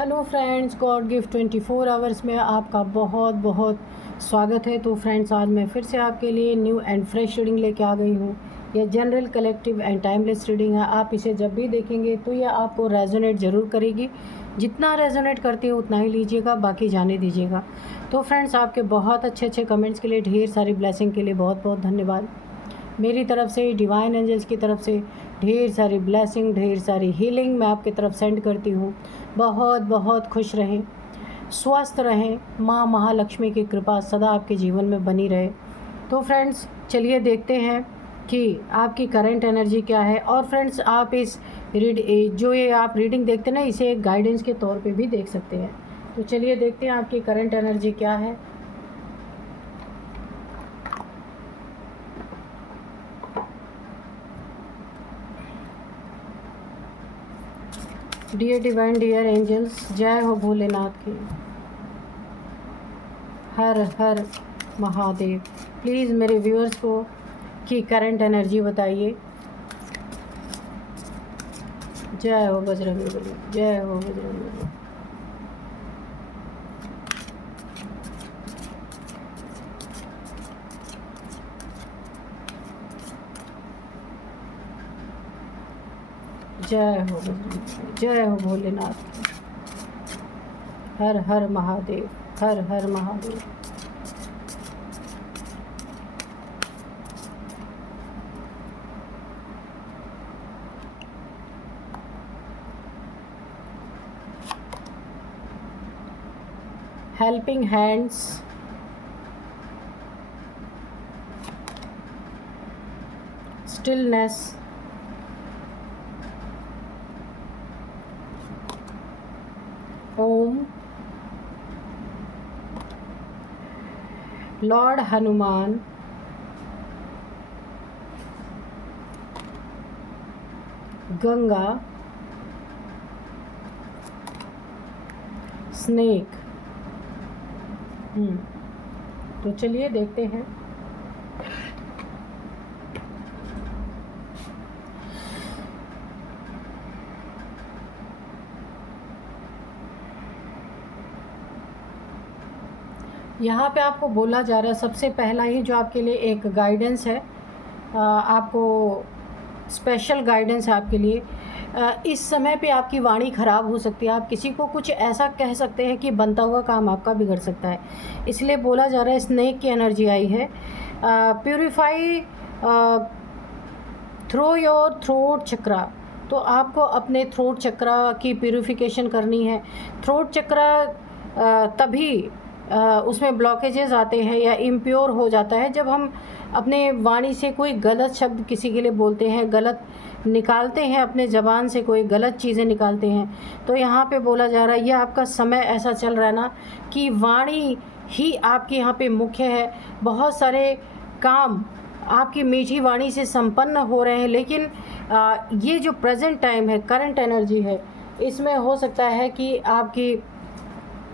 Hello friends, God gift 24 hours में आपका बहुत बहुत स्वागत है। तो फ्रेंड्स, आज मैं फिर से आपके लिए न्यू एंड फ्रेश रीडिंग लेके आ गई हूँ। यह general, collective and timeless reading है। आप इसे जब भी देखेंगे तो यह आपको रेजोनेट ज़रूर करेगी। जितना रेजोनेट करती है उतना ही लीजिएगा, बाकी जाने दीजिएगा। तो फ्रेंड्स, आपके बहुत अच्छे अच्छे कमेंट्स के लिए, ढेर सारी ब्लेसिंग के लिए बहुत बहुत धन्यवाद। मेरी तरफ से, डिवाइन एंजल्स की तरफ से ढेर सारी ब्लेसिंग, ढेर सारी हीलिंग मैं आपकी तरफ सेंड करती हूँ। बहुत बहुत खुश रहें, स्वस्थ रहें, माँ महालक्ष्मी की कृपा सदा आपके जीवन में बनी रहे। तो फ्रेंड्स, चलिए देखते हैं कि आपकी करंट एनर्जी क्या है। और फ्रेंड्स, आप इस जो ये आप रीडिंग देखते हैं ना, इसे एक गाइडेंस के तौर पे भी देख सकते हैं। तो चलिए देखते हैं आपकी करंट एनर्जी क्या है। डियर डिवाइन, डियर एंजल्स, जय हो भोलेनाथ की। हर हर महादेव। प्लीज़ मेरे व्यूअर्स को की करंट एनर्जी बताइए। जय हो बजरंगबली, जय हो बजरंगबली। जय हो बजरंगबली, जय हो भोलेनाथ। हर हर महादेव, हर हर महादेव। हेल्पिंग हैंड्स, स्टिलनेस, ओम, लॉर्ड हनुमान, गंगा, स्नेक। तो चलिए देखते हैं। यहाँ पे आपको बोला जा रहा है, सबसे पहला ही जो आपके लिए एक गाइडेंस है, आपको स्पेशल गाइडेंस है आपके लिए। इस समय पे आपकी वाणी ख़राब हो सकती है। आप किसी को कुछ ऐसा कह सकते हैं कि बनता हुआ काम आपका बिगड़ सकता है। इसलिए बोला जा रहा है, स्नेक की एनर्जी आई है। प्यूरिफाई थ्रू योर थ्रोट चक्रा। तो आपको अपने थ्रोट चक्रा की प्यूरिफिकेशन करनी है। थ्रोट चक्रा तभी उसमें ब्लॉकेजेस आते हैं या इम्प्योर हो जाता है जब हम अपने वाणी से कोई गलत शब्द किसी के लिए बोलते हैं, गलत निकालते हैं, अपने ज़बान से कोई गलत चीज़ें निकालते हैं। तो यहाँ पे बोला जा रहा है, ये आपका समय ऐसा चल रहा है ना कि वाणी ही आपकी यहाँ पे मुख्य है। बहुत सारे काम आपकी मीठी वाणी से संपन्न हो रहे हैं, लेकिन ये जो प्रेजेंट टाइम है, करंट एनर्जी है, इसमें हो सकता है कि आपकी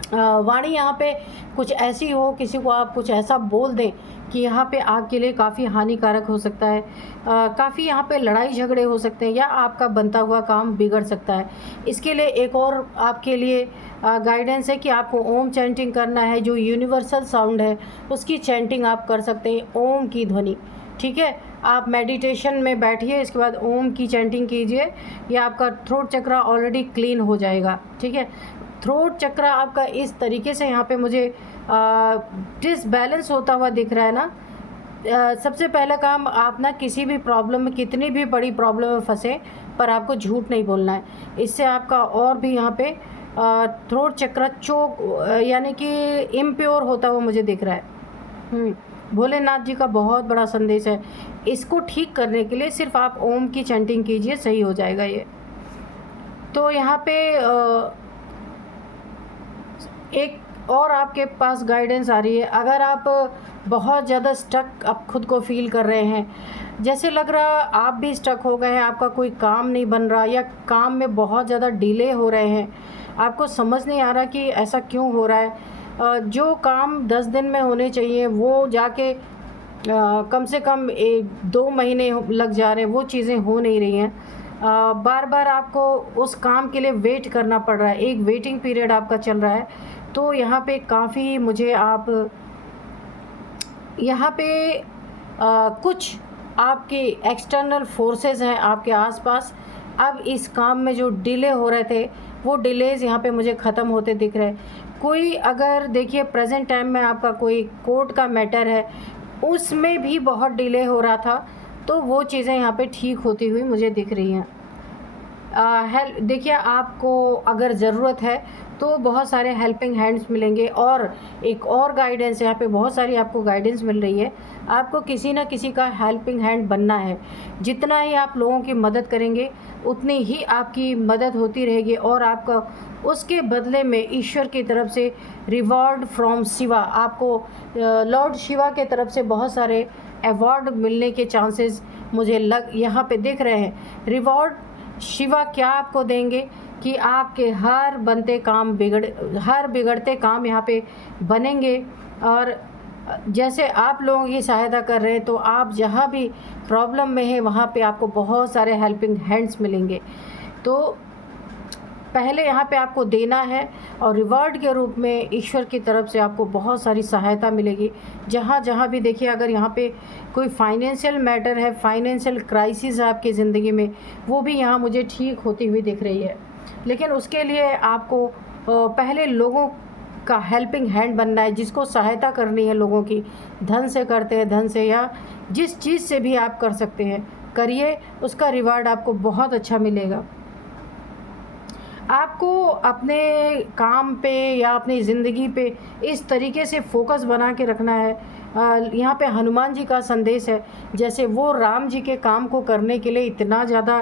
वाणी यहाँ पे कुछ ऐसी हो, किसी को आप कुछ ऐसा बोल दें कि यहाँ पे आपके लिए काफ़ी हानिकारक हो सकता है। काफ़ी यहाँ पे लड़ाई झगड़े हो सकते हैं या आपका बनता हुआ काम बिगड़ सकता है। इसके लिए एक और आपके लिए गाइडेंस है कि आपको ओम चैंटिंग करना है। जो यूनिवर्सल साउंड है उसकी चैंटिंग आप कर सकते हैं, ओम की ध्वनि। ठीक है, आप मेडिटेशन में बैठिए, इसके बाद ओम की चैंटिंग कीजिए, या आपका थ्रोट चक्रा ऑलरेडी क्लीन हो जाएगा। ठीक है, थ्रोट चक्रा आपका इस तरीके से यहाँ पे मुझे डिसबैलेंस होता हुआ दिख रहा है ना। सबसे पहला काम, आप ना किसी भी प्रॉब्लम में, कितनी भी बड़ी प्रॉब्लम में फंसे, पर आपको झूठ नहीं बोलना है। इससे आपका और भी यहाँ पे थ्रोट चक्रा चोक यानी कि इम्प्योर होता हुआ मुझे दिख रहा है। भोलेनाथ जी का बहुत बड़ा संदेश है। इसको ठीक करने के लिए सिर्फ आप ओम की चैंटिंग कीजिए, सही हो जाएगा ये। तो यहाँ पे एक और आपके पास गाइडेंस आ रही है। अगर आप बहुत ज़्यादा स्टक आप खुद को फील कर रहे हैं, जैसे लग रहा आप भी स्टक हो गए हैं, आपका कोई काम नहीं बन रहा या काम में बहुत ज़्यादा डिले हो रहे हैं, आपको समझ नहीं आ रहा कि ऐसा क्यों हो रहा है। जो काम 10 दिन में होने चाहिए वो जाके कम से कम 2 महीने लग जा रहे हैं, वो चीज़ें हो नहीं रही हैं। बार बार आपको उस काम के लिए वेट करना पड़ रहा है, एक वेटिंग पीरियड आपका चल रहा है। तो यहाँ पे काफ़ी मुझे आप यहाँ पे कुछ आपके एक्सटर्नल फोर्सेस हैं आपके आसपास। अब इस काम में जो डिले हो रहे थे वो डिलेज़ यहाँ पे मुझे ख़त्म होते दिख रहे हैं। कोई अगर देखिए प्रेजेंट टाइम में आपका कोई कोर्ट का मैटर है, उसमें भी बहुत डिले हो रहा था, तो वो चीज़ें यहाँ पे ठीक होती हुई मुझे दिख रही हैं। हेल्प देखिए, आपको अगर ज़रूरत है तो बहुत सारे हेल्पिंग हैंड्स मिलेंगे। और एक और गाइडेंस, यहाँ पे बहुत सारी आपको गाइडेंस मिल रही है। आपको किसी न किसी का हेल्पिंग हैंड बनना है। जितना ही आप लोगों की मदद करेंगे उतनी ही आपकी मदद होती रहेगी, और आपका उसके बदले में ईश्वर की तरफ से रिवॉर्ड फ्रॉम शिवा, आपको लॉर्ड शिवा के तरफ से बहुत सारे अवार्ड मिलने के चांसेस मुझे यहाँ पे दिख रहे हैं। रिवॉर्ड शिवा क्या आपको देंगे कि आपके हर बिगड़ते काम यहाँ पे बनेंगे। और जैसे आप लोगों की सहायता कर रहे हैं, तो आप जहाँ भी प्रॉब्लम में है वहाँ पे आपको बहुत सारे हेल्पिंग हैंड्स मिलेंगे। तो पहले यहाँ पे आपको देना है, और रिवॉर्ड के रूप में ईश्वर की तरफ से आपको बहुत सारी सहायता मिलेगी। जहाँ जहाँ भी देखिए, अगर यहाँ पे कोई फाइनेंशियल मैटर है, फाइनेंशियल क्राइसिस है आपकी ज़िंदगी में, वो भी यहाँ मुझे ठीक होती हुई दिख रही है। लेकिन उसके लिए आपको पहले लोगों का हेल्पिंग हैंड बनना है, जिसको सहायता करनी है लोगों की। धन से करते हैं, धन से या जिस चीज़ से भी आप कर सकते हैं करिए, उसका रिवार्ड आपको बहुत अच्छा मिलेगा। आपको अपने काम पे या अपनी ज़िंदगी पे इस तरीके से फोकस बना के रखना है। यहाँ पे हनुमान जी का संदेश है, जैसे वो राम जी के काम को करने के लिए इतना ज़्यादा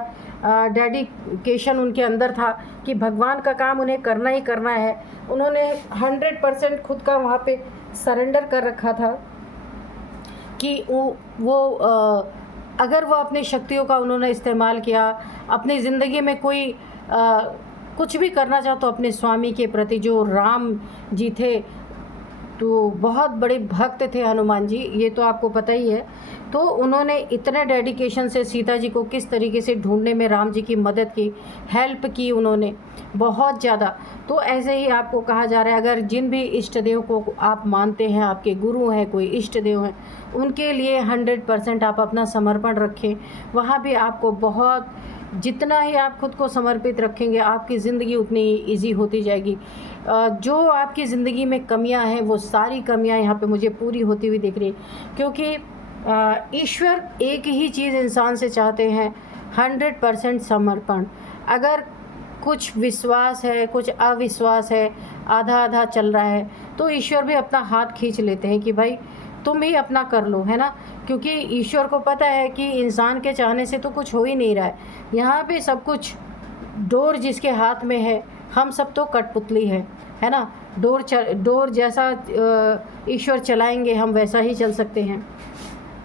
डेडिकेशन उनके अंदर था कि भगवान का काम उन्हें करना ही करना है। उन्होंने 100% खुद का वहाँ पे सरेंडर कर रखा था कि अगर वो अपनी शक्तियों का उन्होंने इस्तेमाल किया, अपनी ज़िंदगी में कोई कुछ भी करना चाहो तो अपने स्वामी के प्रति, जो राम जी थे तो बहुत बड़े भक्त थे हनुमान जी, ये तो आपको पता ही है। तो उन्होंने इतने डेडिकेशन से सीता जी को किस तरीके से ढूंढने में राम जी की मदद की, हेल्प की उन्होंने बहुत ज़्यादा। तो ऐसे ही आपको कहा जा रहा है, अगर जिन भी इष्ट देव को आप मानते हैं, आपके गुरु हैं, कोई इष्ट देव हैं, उनके लिए 100% आप अपना समर्पण रखें। वहाँ भी आपको बहुत, जितना ही आप खुद को समर्पित रखेंगे, आपकी ज़िंदगी उतनी ईजी होती जाएगी। जो आपकी ज़िंदगी में कमियां हैं, वो सारी कमियां यहाँ पे मुझे पूरी होती हुई दिख रही, क्योंकि ईश्वर एक ही चीज़ इंसान से चाहते हैं, 100% समर्पण। अगर कुछ विश्वास है, कुछ अविश्वास है, आधा आधा चल रहा है, तो ईश्वर भी अपना हाथ खींच लेते हैं कि भाई तुम ही अपना कर लो, है ना। क्योंकि ईश्वर को पता है कि इंसान के चाहने से तो कुछ हो ही नहीं रहा है। यहाँ पे सब कुछ, डोर जिसके हाथ में है, हम सब तो कठपुतली है ना। डोर जैसा ईश्वर चलाएंगे, हम वैसा ही चल सकते हैं।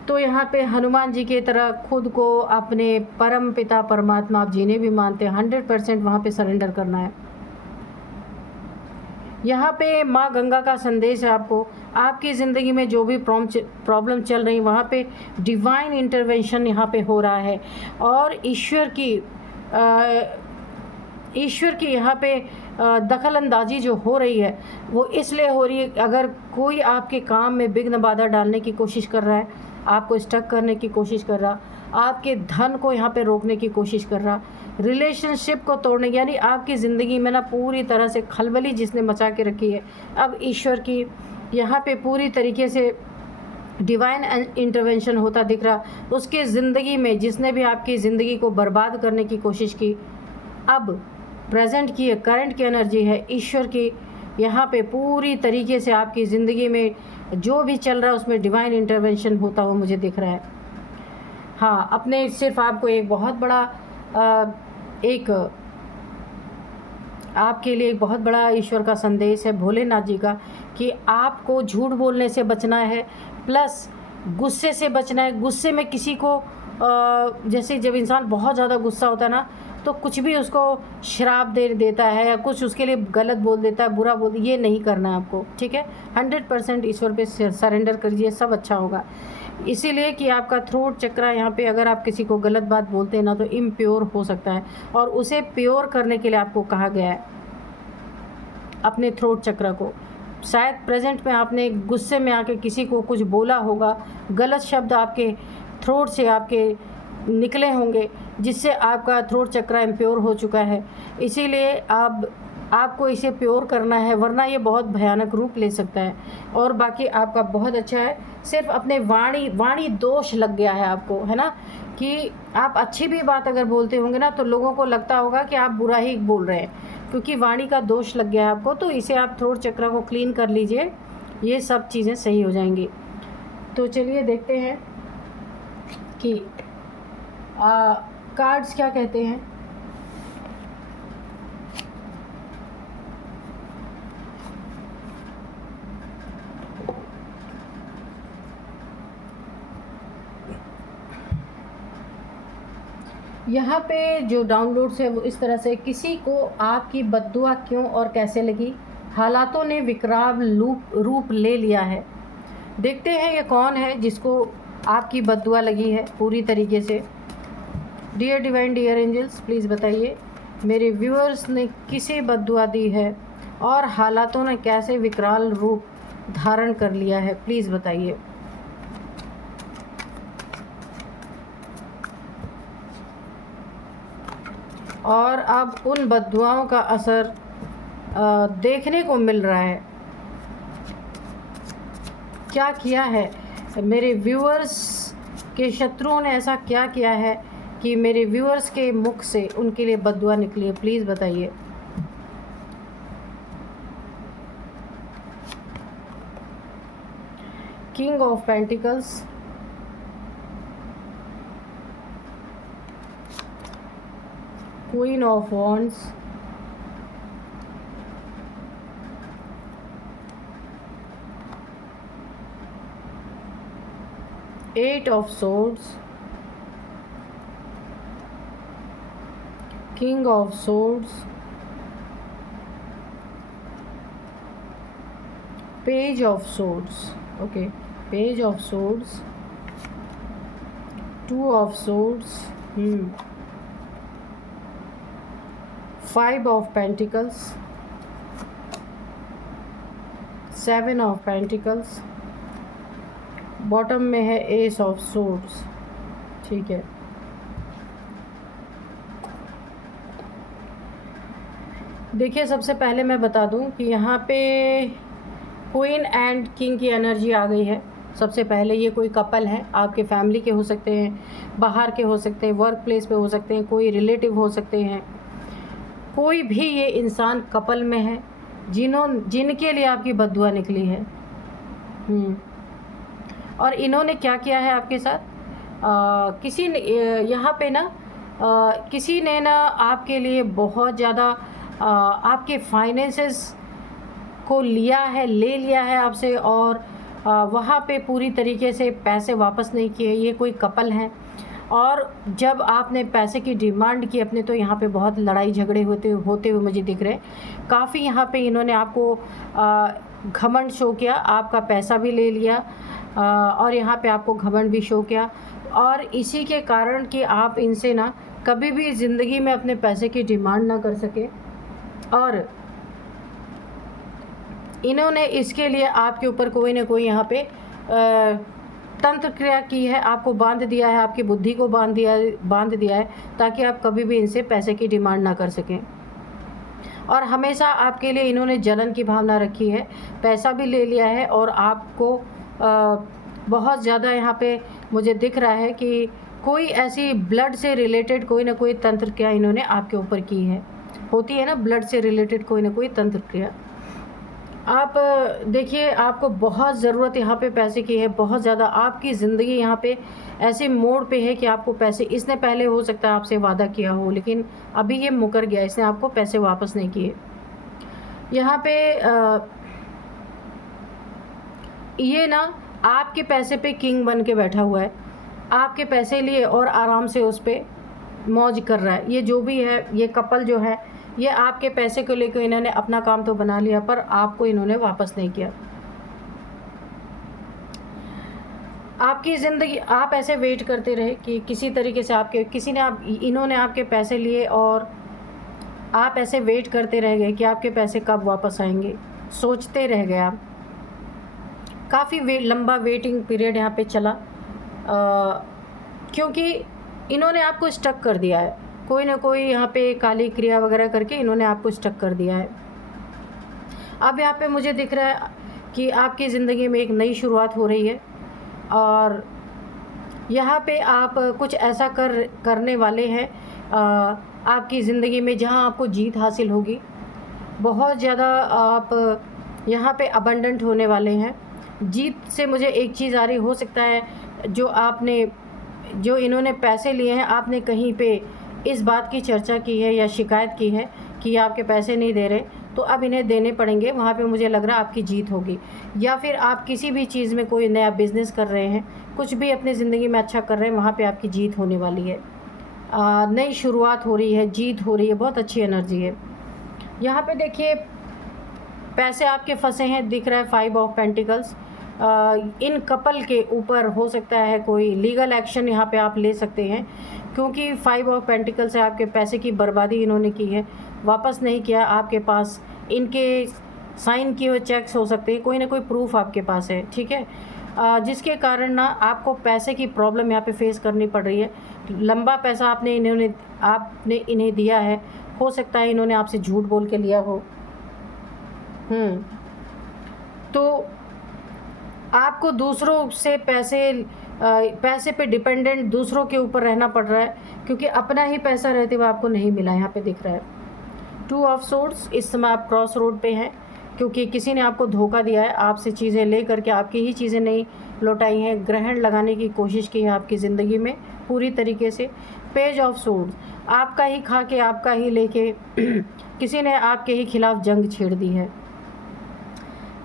तो यहाँ पे हनुमान जी की तरह खुद को अपने परम पिता परमात्मा, आप जिन्हें भी मानते हैं, 100% वहाँ पे सरेंडर करना है। यहाँ पे माँ गंगा का संदेश है आपको, आपकी ज़िंदगी में जो भी प्रॉब्लम चल रही, वहाँ पे डिवाइन इंटरवेंशन यहाँ पे हो रहा है। और ईश्वर की यहाँ पे दखल अंदाजी जो हो रही है, वो इसलिए हो रही है, अगर कोई आपके काम में विघ्न बाधा डालने की कोशिश कर रहा है, आपको स्टक करने की कोशिश कर रहा, आपके धन को यहाँ पे रोकने की कोशिश कर रहा, रिलेशनशिप को तोड़ने, यानी आपकी ज़िंदगी में ना पूरी तरह से खलबली जिसने मचा के रखी है, अब ईश्वर की यहाँ पे पूरी तरीके से डिवाइन इंटरवेंशन होता दिख रहा। उसकी ज़िंदगी में जिसने भी आपकी ज़िंदगी को बर्बाद करने की कोशिश की, अब प्रेजेंट की करंट की एनर्जी है ईश्वर की, यहाँ पे पूरी तरीके से आपकी ज़िंदगी में जो भी चल रहा है उसमें डिवाइन इंटरवेंशन होता हुआ मुझे दिख रहा है। हाँ, अपने सिर्फ आपको एक बहुत बड़ा आपके लिए एक बहुत बड़ा ईश्वर का संदेश है भोलेनाथ जी का, कि आपको झूठ बोलने से बचना है, प्लस गुस्से से बचना है। गुस्से में किसी को जैसे जब इंसान बहुत ज़्यादा गुस्सा होता है ना, तो कुछ भी उसको श्राप दे देता है या कुछ उसके लिए गलत बोल देता है, बुरा ये नहीं करना है आपको, ठीक है। 100% ईश्वर पे सरेंडर करिए, सब अच्छा होगा। इसीलिए कि आपका थ्रोट चक्रा यहाँ पे अगर आप किसी को गलत बात बोलते हैं ना तो इम्प्योर हो सकता है, और उसे प्योर करने के लिए आपको कहा गया है अपने थ्रोट चक्र को। शायद प्रेजेंट में आपने गुस्से में आके किसी को कुछ बोला होगा, गलत शब्द आपके थ्रोट से आपके निकले होंगे, जिससे आपका थ्रोट चक्र इम्प्योर हो चुका है। इसीलिए आपको इसे प्योर करना है, वरना ये बहुत भयानक रूप ले सकता है। और बाकी आपका बहुत अच्छा है, सिर्फ अपने वाणी दोष लग गया है आपको, है ना, कि आप अच्छी भी बात अगर बोलते होंगे ना तो लोगों को लगता होगा कि आप बुरा ही बोल रहे हैं, क्योंकि वाणी का दोष लग गया है आपको। तो इसे आप थ्रोट चक्र को क्लीन कर लीजिए, ये सब चीज़ें सही हो जाएंगी। तो चलिए देखते हैं कि कार्ड्स क्या कहते हैं। यहाँ पे जो डाउनलोड्स है वो इस तरह से, किसी को आपकी बद्दुआ क्यों और कैसे लगी, हालातों ने विकराल रूप ले लिया है। देखते हैं ये कौन है जिसको आपकी बद्दुआ लगी है पूरी तरीके से। Dear divine, dear angels, please बताइए मेरे व्यूअर्स ने किसे बद्दुआ दी है और हालातों ने कैसे विकराल रूप धारण कर लिया है, प्लीज़ बताइए। और अब उन बद्दुआओं का असर देखने को मिल रहा है। क्या किया है मेरे व्यूअर्स के शत्रुओं ने, ऐसा क्या किया है कि मेरे व्यूअर्स के मुख से उनके लिए बद्दुआ निकली है, प्लीज़ बताइए। King of pentacles, queen of wands, eight of swords, king of swords, page of swords, okay, page of swords, two of swords, five of pentacles, seven of pentacles, bottom में है एस ऑफ सोर्ड्स। ठीक है, देखिए सबसे पहले मैं बता दूं कि यहाँ पे क्वीन एंड किंग की एनर्जी आ गई है। सबसे पहले ये कोई कपल है, आपके फैमिली के हो सकते हैं, बाहर के हो सकते हैं, वर्क प्लेस पे हो सकते हैं, कोई रिलेटिव हो सकते हैं, कोई भी ये इंसान कपल में है जिनके लिए आपकी बद्दुआ निकली है। और इन्होंने क्या किया है आपके साथ, किसी ने यहाँ पे ना किसी ने ना आपके लिए बहुत ज़्यादा आपके फाइनेंसेस को ले लिया है आपसे, और वहाँ पे पूरी तरीके से पैसे वापस नहीं किए। ये कोई कपल हैं, और जब आपने पैसे की डिमांड की अपने, तो यहाँ पे बहुत लड़ाई झगड़े होते हुए मुझे दिख रहे हैं। काफ़ी यहाँ पे इन्होंने आपको घमंड शो किया, आपका पैसा भी ले लिया, और यहाँ पे आपको घमंड भी शो किया। और इसी के कारण कि आप इनसे ना कभी भी ज़िंदगी में अपने पैसे की डिमांड ना कर सके, और इन्होंने इसके लिए आपके ऊपर कोई ना कोई यहाँ पे तंत्र क्रिया की है, आपको बांध दिया है, आपकी बुद्धि को बांध दिया है, ताकि आप कभी भी इनसे पैसे की डिमांड ना कर सकें। और हमेशा आपके लिए इन्होंने जलन की भावना रखी है, पैसा भी ले लिया है, और आपको बहुत ज़्यादा यहाँ पे मुझे दिख रहा है कि कोई ऐसी ब्लड से रिलेटेड कोई ना कोई तंत्र क्रिया इन्होंने आपके ऊपर की है। होती है ना ब्लड से रिलेटेड कोई ना कोई तंत्र क्रिया। आप देखिए, आपको बहुत ज़रूरत यहाँ पे पैसे की है, बहुत ज़्यादा। आपकी ज़िंदगी यहाँ पे ऐसे मोड़ पे है कि आपको पैसे, इसने पहले हो सकता है आपसे वादा किया हो, लेकिन अभी ये मुकर गया, इसने आपको पैसे वापस नहीं किए। यहाँ पे ये ना आपके पैसे पे किंग बन के बैठा हुआ है, आपके पैसे लिए और आराम से उस पर मौज कर रहा है। ये जो भी है, ये कपल जो है, ये आपके पैसे को लेकर इन्होंने अपना काम तो बना लिया, पर आपको इन्होंने वापस नहीं किया। आपकी ज़िंदगी आप ऐसे वेट करते रहे कि किसी तरीके से आपके किसी ने आप इन्होंने आपके पैसे लिए और आप ऐसे वेट करते रह गए कि आपके पैसे कब वापस आएंगे, सोचते रह गए आप। काफ़ी लंबा वेटिंग पीरियड यहाँ पे चला, क्योंकि इन्होंने आपको स्टक कर दिया है। कोई ना कोई यहाँ पे काली क्रिया वगैरह करके इन्होंने आपको स्टक कर दिया है। अब यहाँ पे मुझे दिख रहा है कि आपकी ज़िंदगी में एक नई शुरुआत हो रही है और यहाँ पे आप कुछ ऐसा करने वाले हैं आपकी ज़िंदगी में जहाँ आपको जीत हासिल होगी। बहुत ज़्यादा आप यहाँ पे अबंडेंट होने वाले हैं। जीत से मुझे एक चीज़ आ रही, हो सकता है जो इन्होंने पैसे लिए हैं, आपने कहीं पे इस बात की चर्चा की है या शिकायत की है कि आपके पैसे नहीं दे रहे, तो अब इन्हें देने पड़ेंगे। वहाँ पे मुझे लग रहा है आपकी जीत होगी। या फिर आप किसी भी चीज़ में कोई नया बिज़नेस कर रहे हैं, कुछ भी अपनी ज़िंदगी में अच्छा कर रहे हैं, वहाँ पे आपकी जीत होने वाली है। नई शुरुआत हो रही है, जीत हो रही है, बहुत अच्छी एनर्जी है। यहाँ पे देखिए पैसे आपके फंसे हैं, दिख रहा है 5 ऑफ पेंटिकल्स। इन कपल के ऊपर हो सकता है कोई लीगल एक्शन यहाँ पे आप ले सकते हैं, क्योंकि 5 ऑफ पेंटिकल्स से आपके पैसे की बर्बादी इन्होंने की है, वापस नहीं किया। आपके पास इनके साइन किए हुए चेक्स हो सकते हैं, कोई ना कोई प्रूफ आपके पास है, ठीक है, जिसके कारण ना आपको पैसे की प्रॉब्लम यहाँ पे फेस करनी पड़ रही है। लंबा पैसा आपने इन्हें दिया है, हो सकता है इन्होंने आपसे झूठ बोल के लिया हो। तो आपको दूसरों से पैसे पे डिपेंडेंट दूसरों के ऊपर रहना पड़ रहा है, क्योंकि अपना ही पैसा रहते हुए आपको नहीं मिला। यहाँ पे दिख रहा है 2 ऑफ सोर्ड्स। इस समय आप क्रॉस रोड पे हैं, क्योंकि किसी ने आपको धोखा दिया है, आपसे चीज़ें ले करके आपकी ही चीज़ें नहीं लौटाई हैं, ग्रहण लगाने की कोशिश की है आपकी ज़िंदगी में पूरी तरीके से। पेज ऑफ सोर्ड्स, आपका ही खा के आपका ही लेके किसी ने आपके ही खिलाफ जंग छेड़ दी है।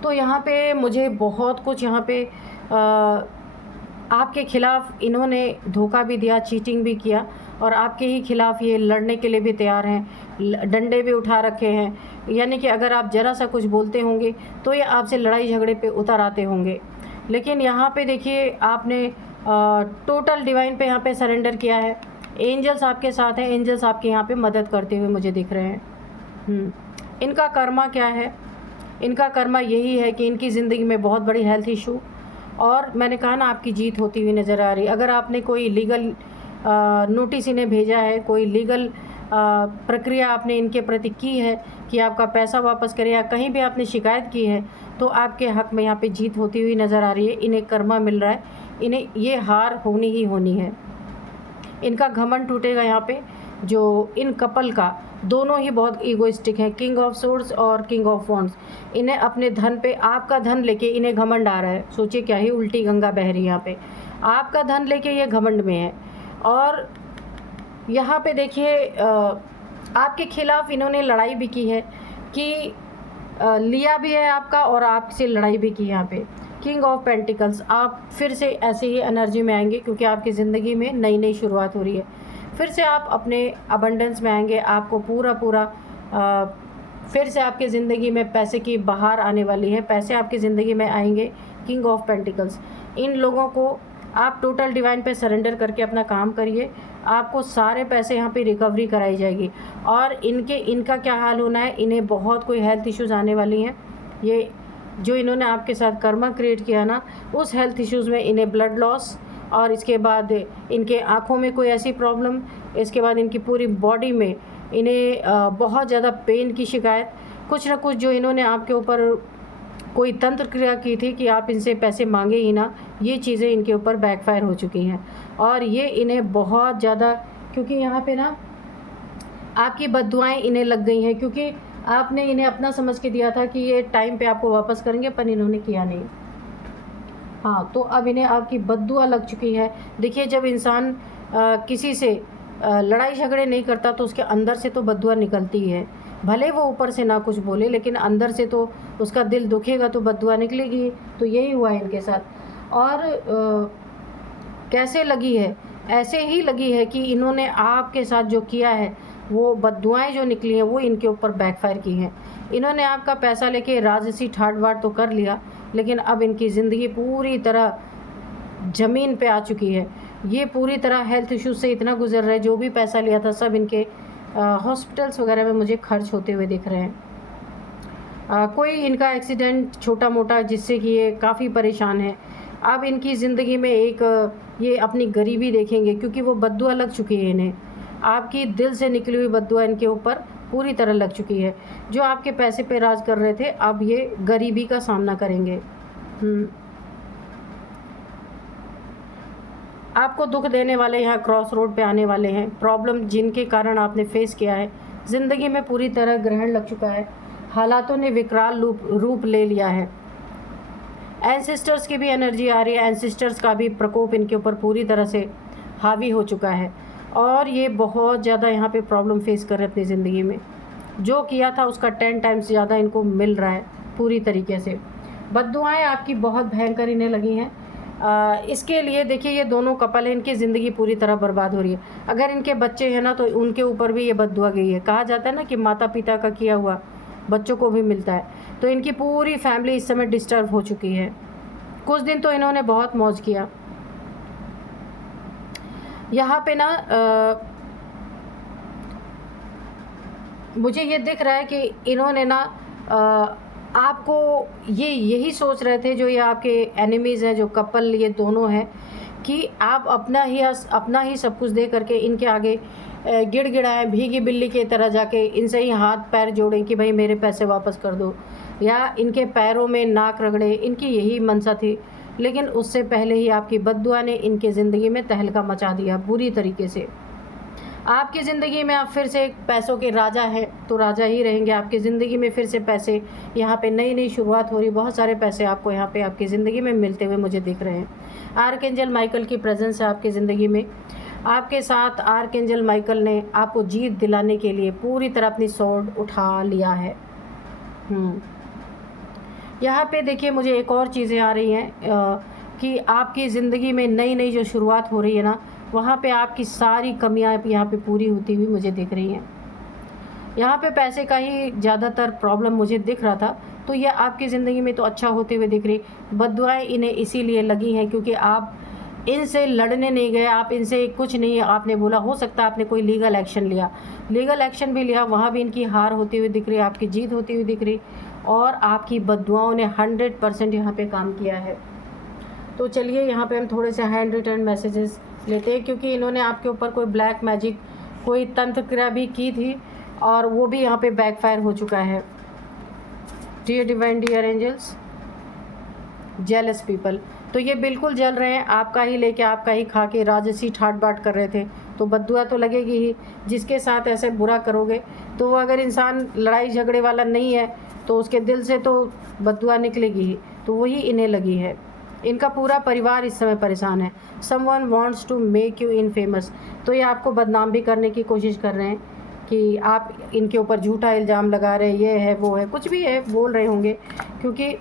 तो यहाँ पे मुझे बहुत कुछ यहाँ पे आपके खिलाफ इन्होंने धोखा भी दिया, चीटिंग भी किया, और आपके ही खिलाफ ये लड़ने के लिए भी तैयार हैं, डंडे भी उठा रखे हैं। यानी कि अगर आप ज़रा सा कुछ बोलते होंगे तो ये आपसे लड़ाई झगड़े पे उतर आते होंगे। लेकिन यहाँ पे देखिए आपने टोटल डिवाइन पे यहाँ पे सरेंडर किया है। एंजल्स आपके साथ हैं, एंजल्स आपके यहाँ पे मदद करते हुए मुझे दिख रहे हैं। इनका कर्मा क्या है? इनका कर्मा यही है कि इनकी ज़िंदगी में बहुत बड़ी हेल्थ इशू, और मैंने कहा ना आपकी जीत होती हुई नज़र आ रही। अगर आपने कोई लीगल नोटिस इन्हें भेजा है, कोई लीगल प्रक्रिया आपने इनके प्रति की है कि आपका पैसा वापस करें, या कहीं भी आपने शिकायत की है, तो आपके हक़ में यहाँ पे जीत होती हुई नज़र आ रही है। इन्हें कर्मा मिल रहा है, इन्हें ये हार होनी ही होनी है। इनका घमंड टूटेगा। यहाँ पे जो इन कपल का दोनों ही बहुत ईगोइस्टिक हैं, किंग ऑफ सोर्ड्स और किंग ऑफ वॉन्ड्स। इन्हें अपने धन पे, आपका धन लेके इन्हें घमंड आ रहा है। सोचिए क्या ही उल्टी गंगा बह रही है यहाँ पे। आपका धन लेके ये घमंड में है, और यहाँ पे देखिए आपके खिलाफ इन्होंने लड़ाई भी की है, कि लिया भी है आपका और आपसे लड़ाई भी की। यहाँ पे किंग ऑफ पेंटिकल्स, आप फिर से ऐसे ही एनर्जी में आएंगे, क्योंकि आपकी ज़िंदगी में नई नई शुरुआत हो रही है। फिर से आप अपने अबंडेंस में आएंगे, आपको पूरा फिर से आपकी ज़िंदगी में पैसे की बहार आने वाली है, पैसे आपकी ज़िंदगी में आएंगे। किंग ऑफ पेंटिकल्स, इन लोगों को आप टोटल डिवाइन पे सरेंडर करके अपना काम करिए, आपको सारे पैसे यहाँ पे रिकवरी कराई जाएगी। और इनका क्या हाल होना है, इन्हें बहुत कोई हेल्थ इश्यूज़ आने वाली हैं। ये जो इन्होंने आपके साथ कर्मा क्रिएट किया ना, उस हेल्थ इश्यूज़ में इन्हें ब्लड लॉस, और इसके बाद इनके आँखों में कोई ऐसी प्रॉब्लम, इसके बाद इनकी पूरी बॉडी में इन्हें बहुत ज़्यादा पेन की शिकायत, कुछ ना कुछ जो इन्होंने आपके ऊपर कोई तंत्र क्रिया की थी कि आप इनसे पैसे मांगे ही ना, ये चीज़ें इनके ऊपर बैकफायर हो चुकी हैं। और ये इन्हें बहुत ज़्यादा, क्योंकि यहाँ पे ना आपकी बद्दुआएँ इन्हें लग गई हैं, क्योंकि आपने इन्हें अपना समझ के दिया था कि ये टाइम पे आपको वापस करेंगे, पर इन्होंने किया नहीं। हाँ, तो अब इन्हें आपकी बद्दुआ लग चुकी है। देखिए जब इंसान किसी से लड़ाई झगड़े नहीं करता तो उसके अंदर से तो बद्दुआ निकलती है, भले वो ऊपर से ना कुछ बोले, लेकिन अंदर से तो उसका दिल दुखेगा तो बद्दुआ निकलेगी। तो यही हुआ है इनके साथ। और कैसे लगी है? ऐसे ही लगी है कि इन्होंने आपके साथ जो किया है, वो बद्दुआएँ जो निकली हैं वो इनके ऊपर बैकफायर की हैं। इन्होंने आपका पैसा लेके राजसी ठाट बाट तो कर लिया, लेकिन अब इनकी ज़िंदगी पूरी तरह ज़मीन पे आ चुकी है। ये पूरी तरह हेल्थ इश्यूज़ से इतना गुज़र रहा है, जो भी पैसा लिया था सब इनके हॉस्पिटल्स वगैरह में मुझे खर्च होते हुए दिख रहे हैं। कोई इनका एक्सीडेंट छोटा-मोटा जिससे कि ये काफ़ी परेशान है। अब इनकी ज़िंदगी में एक ये अपनी गरीबी देखेंगे, क्योंकि वो बद्दुआ लग चुकी है इन्हें। आपकी दिल से निकली हुई बद्दुआ इनके ऊपर पूरी तरह लग चुकी है। जो आपके पैसे पे राज कर रहे थे, अब ये गरीबी का सामना करेंगे। आपको दुख देने वाले यहाँ क्रॉस रोड पे आने वाले हैं। प्रॉब्लम जिनके कारण आपने फेस किया है, ज़िंदगी में पूरी तरह ग्रहण लग चुका है। हालातों ने विकराल रूप ले लिया है। एंसेस्टर्स की भी एनर्जी आ रही है। एंसेस्टर्स का भी प्रकोप इनके ऊपर पूरी तरह से हावी हो चुका है, और ये बहुत ज़्यादा यहाँ पे प्रॉब्लम फेस कर रहे हैं अपनी ज़िंदगी में। जो किया था उसका 10 टाइम्स ज़्यादा इनको मिल रहा है पूरी तरीके से। बद्दुआएँ आपकी बहुत भयंकर इन्हें लगी हैं। इसके लिए देखिए, ये दोनों कपल हैं, इनकी ज़िंदगी पूरी तरह बर्बाद हो रही है। अगर इनके बच्चे हैं ना, तो उनके ऊपर भी ये बद्दुआ गई है। कहा जाता है ना कि माता पिता का किया हुआ बच्चों को भी मिलता है। तो इनकी पूरी फैमिली इस समय डिस्टर्ब हो चुकी है। कुछ दिन तो इन्होंने बहुत मौज किया। यहाँ पे ना मुझे ये दिख रहा है कि इन्होंने ना आपको यही सोच रहे थे, जो ये आपके एनिमीज़ हैं, जो कपल ये दोनों हैं, कि आप अपना ही सब कुछ दे करके इनके आगे गिड़गिड़ाएं, भीगी बिल्ली की तरह जाके इनसे ही हाथ पैर जोड़ें कि भाई मेरे पैसे वापस कर दो, या इनके पैरों में नाक रगड़े। इनकी यही मनसा थी। लेकिन उससे पहले ही आपकी बद्दुआ ने इनके ज़िंदगी में तहलका मचा दिया बुरी तरीके से। आपकी ज़िंदगी में आप फिर से पैसों के राजा हैं, तो राजा ही रहेंगे। आपकी ज़िंदगी में फिर से पैसे, यहाँ पे नई शुरुआत हो रही। बहुत सारे पैसे आपको यहाँ पे आपकी ज़िंदगी में मिलते हुए मुझे दिख रहे हैं। आर्कएंजल माइकल की प्रेजेंस है आपकी ज़िंदगी में। आपके साथ आर्कएंजल माइकल ने आपको जीत दिलाने के लिए पूरी तरह अपनी स्वॉर्ड उठा लिया है। यहाँ पे देखिए, मुझे एक और चीज़ें आ रही हैं कि आपकी ज़िंदगी में नई जो शुरुआत हो रही है ना, वहाँ पे आपकी सारी कमियाँ यहाँ पे पूरी होती हुई मुझे दिख रही हैं। यहाँ पे पैसे का ही ज़्यादातर प्रॉब्लम मुझे दिख रहा था, तो ये आपकी ज़िंदगी में तो अच्छा होते हुए दिख रही। बद्दुआएँ इन्हें इसीलिए लगी हैं क्योंकि आप इनसे लड़ने नहीं गए, आप इनसे कुछ नहीं आपने बोला। हो सकता है आपने कोई लीगल एक्शन लिया, लीगल एक्शन भी लिया, वहाँ भी इनकी हार होती हुई दिख रही, आपकी जीत होती हुई दिख रही, और आपकी बद्दुआओं ने 100% यहाँ पे काम किया है। तो चलिए, यहाँ पे हम थोड़े से हैंड रिटर्न मैसेजेस लेते हैं, क्योंकि इन्होंने आपके ऊपर कोई ब्लैक मैजिक, कोई तंत्र क्रिया भी की थी, और वो भी यहाँ पे बैकफायर हो चुका है। Dear divine, dear angels, jealous people, तो ये बिल्कुल जल रहे हैं। आपका ही लेके, आपका ही खा के राजसी ठाट बाट कर रहे थे, तो बद्दुआ तो लगेगी ही। जिसके साथ ऐसे बुरा करोगे, तो वो अगर इंसान लड़ाई झगड़े वाला नहीं है, तो उसके दिल से तो बद्दुआ निकलेगी ही। तो वही इन्हें लगी है। इनका पूरा परिवार इस समय परेशान है। Someone wants to make you infamous, तो ये आपको बदनाम भी करने की कोशिश कर रहे हैं कि आप इनके ऊपर झूठा इल्ज़ाम लगा रहे हैं, ये है वो है, कुछ भी है बोल रहे होंगे, क्योंकि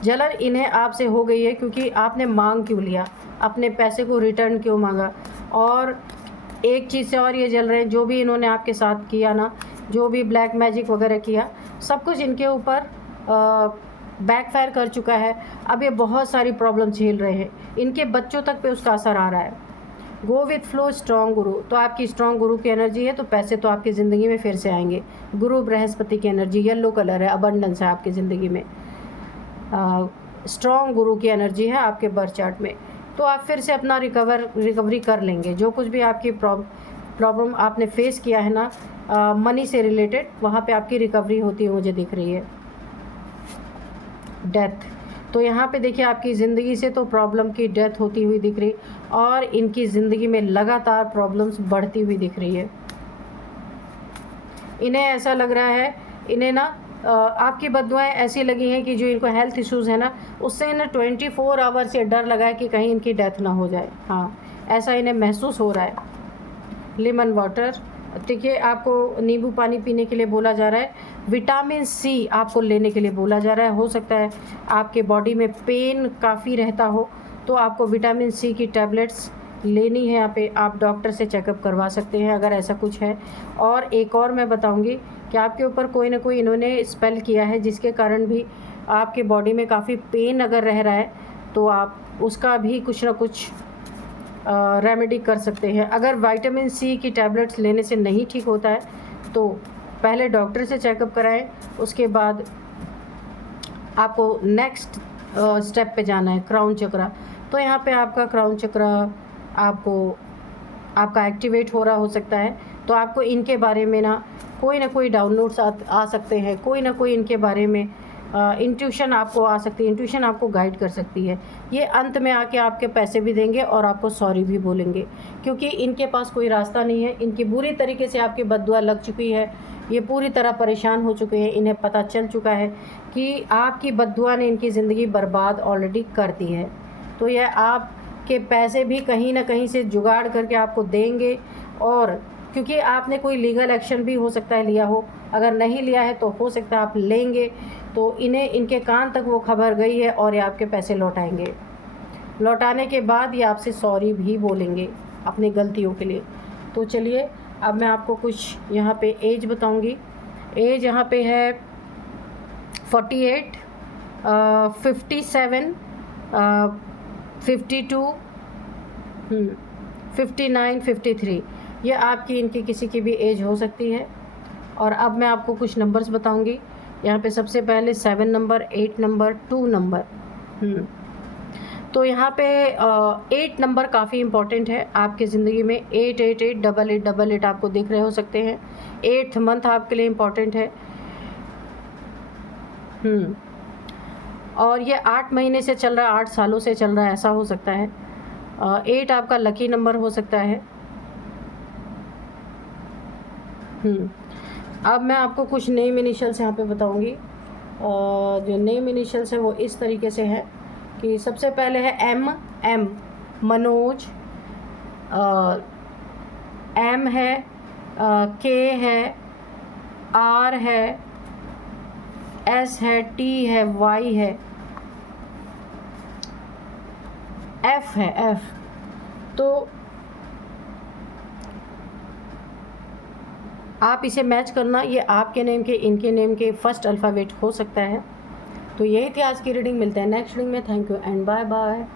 जलन इन्हें आपसे हो गई है, क्योंकि आपने मांग क्यों लिया, अपने पैसे को रिटर्न क्यों मांगा। और एक चीज़ से और ये जल रहे हैं, जो भी इन्होंने आपके साथ किया ना, जो भी ब्लैक मैजिक वगैरह किया, सब कुछ इनके ऊपर बैकफायर कर चुका है। अब ये बहुत सारी प्रॉब्लम झेल रहे हैं, इनके बच्चों तक पे उसका असर आ रहा है। गो विथ फ्लो, स्ट्रॉन्ग गुरु, तो आपकी स्ट्रॉन्ग गुरु की एनर्जी है, तो पैसे तो आपकी ज़िंदगी में फिर से आएंगे। गुरु बृहस्पति की एनर्जी, येलो कलर है, अबंडेंस है आपकी ज़िंदगी में। स्ट्रॉन्ग गुरु की एनर्जी है आपके बर्थ चार्ट में, तो आप फिर से अपना रिकवरी कर लेंगे। जो कुछ भी आपकी प्रॉब्लम आपने फेस किया है ना, मनी से रिलेटेड, वहाँ पे आपकी रिकवरी होती है मुझे दिख रही है। डेथ, तो यहाँ पे देखिए, आपकी ज़िंदगी से तो प्रॉब्लम की डेथ होती हुई दिख रही, और इनकी ज़िंदगी में लगातार प्रॉब्लम्स बढ़ती हुई दिख रही है। इन्हें ऐसा लग रहा है, इन्हें ना आपकी बद्दुआएं ऐसी लगी हैं कि जो इनको हेल्थ इश्यूज़ है ना, उससे इन्हें 24 आवर्स ये डर लगा है कि कहीं इनकी डेथ ना हो जाए। हाँ, ऐसा इन्हें महसूस हो रहा है। लेमन वाटर, देखिए, आपको नींबू पानी पीने के लिए बोला जा रहा है। विटामिन सी आपको लेने के लिए बोला जा रहा है। हो सकता है आपके बॉडी में पेन काफ़ी रहता हो, तो आपको विटामिन सी की टैबलेट्स लेनी है। यहाँ पे आप डॉक्टर से चेकअप करवा सकते हैं अगर ऐसा कुछ है। और एक और मैं बताऊंगी कि आपके ऊपर कोई ना कोई इन्होंने स्पेल किया है, जिसके कारण भी आपके बॉडी में काफ़ी पेन अगर रह रहा है तो आप उसका भी कुछ ना कुछ रेमेडी कर सकते हैं। अगर विटामिन सी की टैबलेट्स लेने से नहीं ठीक होता है तो पहले डॉक्टर से चेकअप कराएं, उसके बाद आपको नेक्स्ट स्टेप पे जाना है क्राउन चक्रा। तो यहाँ पे आपका क्राउन चक्रा आपका एक्टिवेट हो रहा हो सकता है। तो आपको इनके बारे में ना कोई डाउनलोड्स आ सकते हैं, कोई ना कोई इनके बारे में इंट्यूशन आपको आ सकती है, इंट्यूशन आपको गाइड कर सकती है। ये अंत में आके आपके पैसे भी देंगे और आपको सॉरी भी बोलेंगे, क्योंकि इनके पास कोई रास्ता नहीं है। इनकी बुरी तरीके से आपकी बद्दुआ लग चुकी है, ये पूरी तरह परेशान हो चुके हैं। इन्हें पता चल चुका है कि आपकी बद्दुआ ने इनकी ज़िंदगी बर्बाद ऑलरेडी कर दी है। तो यह आपके पैसे भी कहीं ना कहीं से जुगाड़ करके आपको देंगे, और क्योंकि आपने कोई लीगल एक्शन भी हो सकता है लिया हो, अगर नहीं लिया है तो हो सकता है आप लेंगे। तो इन्हें इनके कान तक वो खबर गई है और ये आपके पैसे लौटाएंगे। लौटाने के बाद ये आपसे सॉरी भी बोलेंगे अपनी गलतियों के लिए। तो चलिए अब मैं आपको कुछ यहाँ पे एज बताऊँगी। एज यहाँ पे है 48, 57, 52, 59, 53। ये आपकी इनकी किसी की भी एज हो सकती है। और अब मैं आपको कुछ नंबर्स बताऊंगी। यहाँ पे सबसे पहले 7 नंबर, 8 नंबर, 2 नंबर। तो यहाँ पे 8 नंबर काफ़ी इम्पॉर्टेंट है आपकी ज़िंदगी में। 888 8888 आपको दिख रहे हो सकते हैं। 8th मंथ आपके लिए इम्पॉर्टेंट है। और ये 8 महीने से चल रहा है, 8 सालों से चल रहा है, ऐसा हो सकता है। 8 आपका लकी नंबर हो सकता है। अब मैं आपको कुछ नेम इनिशियल्स यहाँ पे बताऊँगी। जो नेम इनिशियल्स है वो इस तरीके से है कि सबसे पहले है एम मनोज, एम है, के है, आर है, एस है, टी है, वाई है, एफ है, एफ। तो आप इसे मैच करना, ये आपके नेम के इनके नेम के फर्स्ट अल्फ़ाबेट हो सकता है। तो यही थी आज की रीडिंग। मिलते हैं नेक्स्ट रीडिंग में। Thank you and bye bye.